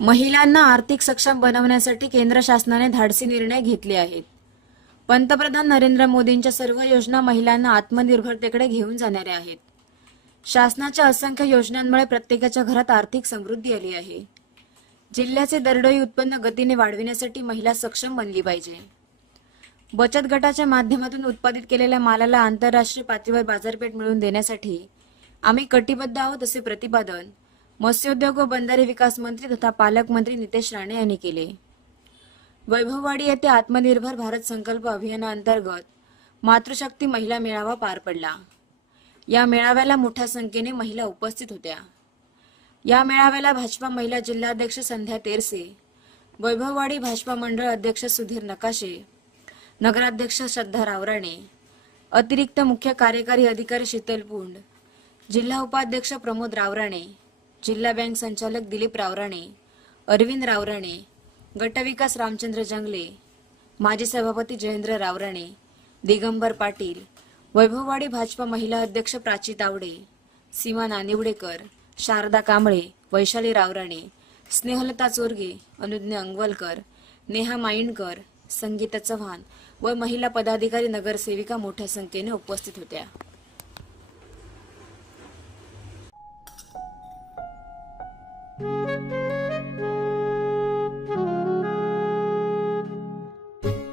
महिलांना आर्थिक सक्षम बनवण्यासाठी केंद्र शासनाने धाडसी निर्णय घेतले आहेत. पंतप्रधान नरेंद्र मोदींच्या सर्व योजना महिलांना आत्मनिर्भरतेकडे घेऊन जाणाऱ्या आहेत. शासनाच्या असंख्य योजनांमुळे प्रत्येकाच्या घरात आर्थिक समृद्धी आली आहे. जिल्ह्याचे दरडोई उत्पन्न गतीने वाढविण्यासाठी महिला सक्षम बनली पाहिजे. बचत गटाच्या माध्यमातून उत्पादित केलेल्या मालाला आंतरराष्ट्रीय पातळीवर बाजारपेठ मिळवून देण्यासाठी आम्ही कटिबद्ध आहोत असे प्रतिपादन मत्स्योद्योग व बंदारी विकास मंत्री तथा पालकमंत्री नितेश राणे यांनी केले. वैभववाडी येथे आत्मनिर्भर भारत संकल्प अभियानाअंतर्गत मातृशक्ती महिला मेळावा पार पडला. या मेळाव्याला मोठ्या संख्येने महिला उपस्थित होत्या. या मेळाव्याला भाजपा महिला जिल्हाध्यक्ष संध्या तेरसे वैभववाडी भाजपा मंडळ अध्यक्ष सुधीर नकाशे नगराध्यक्ष श्रद्धा रावराणे अतिरिक्त मुख्य कार्यकारी अधिकारी शीतल पुंड जिल्हा उपाध्यक्ष प्रमोद रावराणे जिल्हा बँक संचालक दिलीप रावराणे अरविंद रावराणे गटविकास रामचंद्र जंगले माजी सभापती जयेंद्र रावराणे दिगंबर पाटील वैभववाडी भाजपा महिला अध्यक्ष प्राची तावडे सीमा नानिवडेकर शारदा कांबळे वैशाली रावराणे स्नेहलता चोरगे अनुज्ञा अंगवलकर नेहा माइंडकर संगीता चव्हाण व महिला पदाधिकारी नगरसेविका मोठ्या संख्येने उपस्थित होत्या.